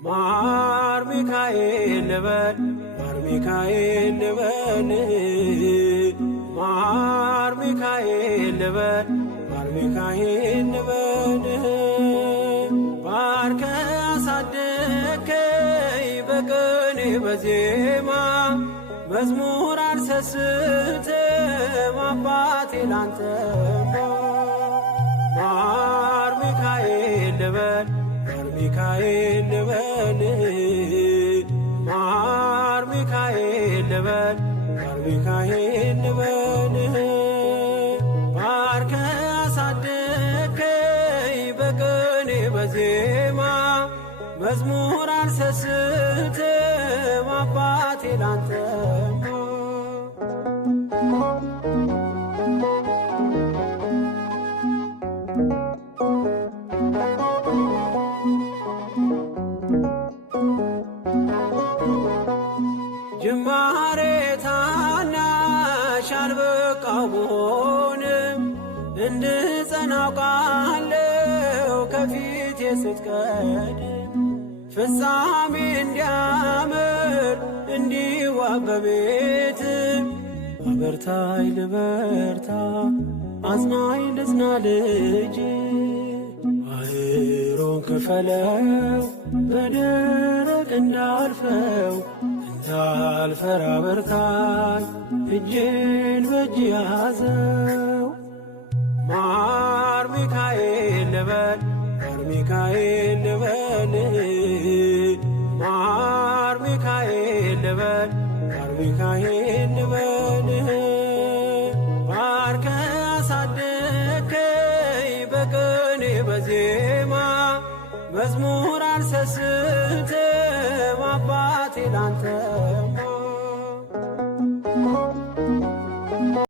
ማር ሚካኤል ልበል ማር ሚካኤል ልበል ማር ሚካኤል ልበል ማር ሚካኤል ልበል ባርከ አሳደከኝ በቅኔ በዜማ መዝሙር አልሰስትም አባቴ ላንተማ ማር ሚካኤል ልበል ማር ሚካኤል ልበል ማር ሚካኤል ልበል ማር ሚካኤል ልበል ባርከ አሳደከኝ በቅኔ በዜማ መዝሙር አልሰስትም አባቴ ላንተማ ጅማሬ ታናሽ አልበቃው ብሆንም እንድጸና አውቃለሁ ከፊቴ ስትቀድም ፍጻሜ እንዲያምር እንዲዋብ በቤት አበርታይ ልበርታ አጽናኝ ልጽና ልጅ ባህሩን ክፈለው በደረቅ እንዳልፈው እንዳልፈራ በርታኝ እጄን በእጅ ያዘው ማር ሚካኤል ልበል ማር ሚካኤል ልበል ማር ሚካኤል ልበል ማር ሚካኤል ልበል ባርከ አሳደከኝ በቅኔ በዜማ መዝሙር አልሰስትም አባቴ ላንተማ